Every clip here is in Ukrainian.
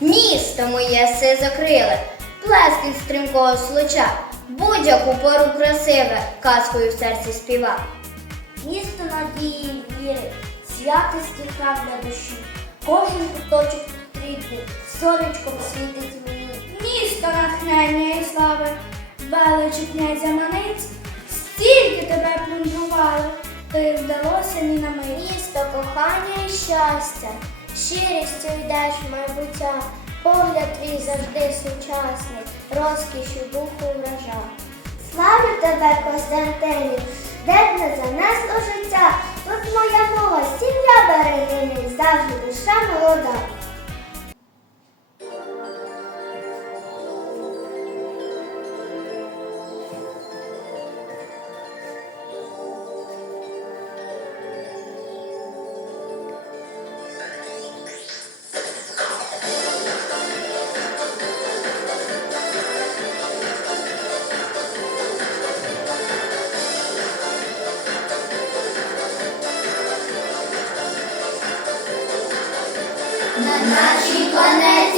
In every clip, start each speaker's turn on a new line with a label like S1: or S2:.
S1: Місто моє сизокриле, плескіт стрімкого случа, будь-яку пору красиве, казкою в серці співа.
S2: Місто надії віри, святості храм для душі. Кожен куточок потрібний, сонечком світить мені.
S3: Місто натхнення і слави, величі князя Маниць, стільки тебе плюндрували, то й вдалося ні на мить.
S2: Місто кохання і щастя, щирістю йдеш майбуття, погляд твій завжди сучасний, розкішю духу вража. Славлю тебе, Костянтинів, де б не занесло життя, тут моя мова, сім'я берегині, завжди душа молода.
S1: Нашій планеті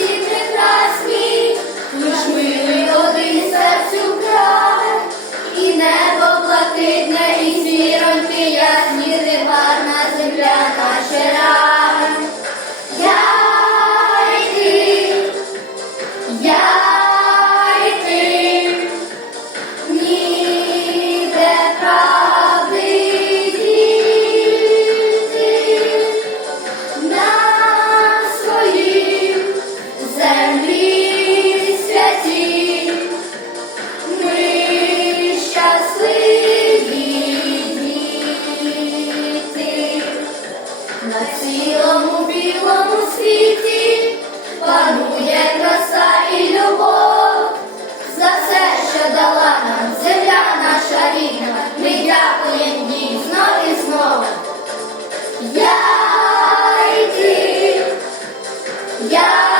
S1: Я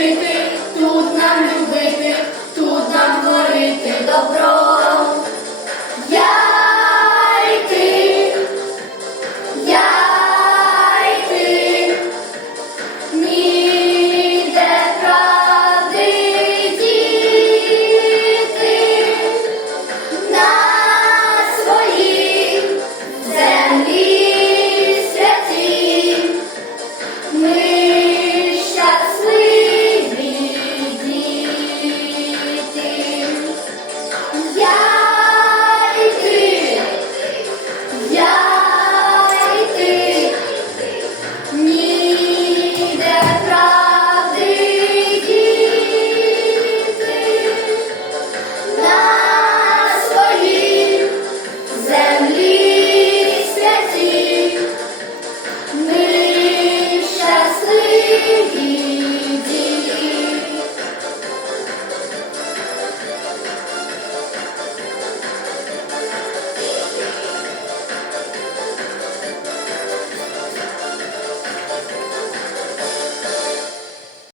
S1: жити, тут нам любити, тут нам творити добро.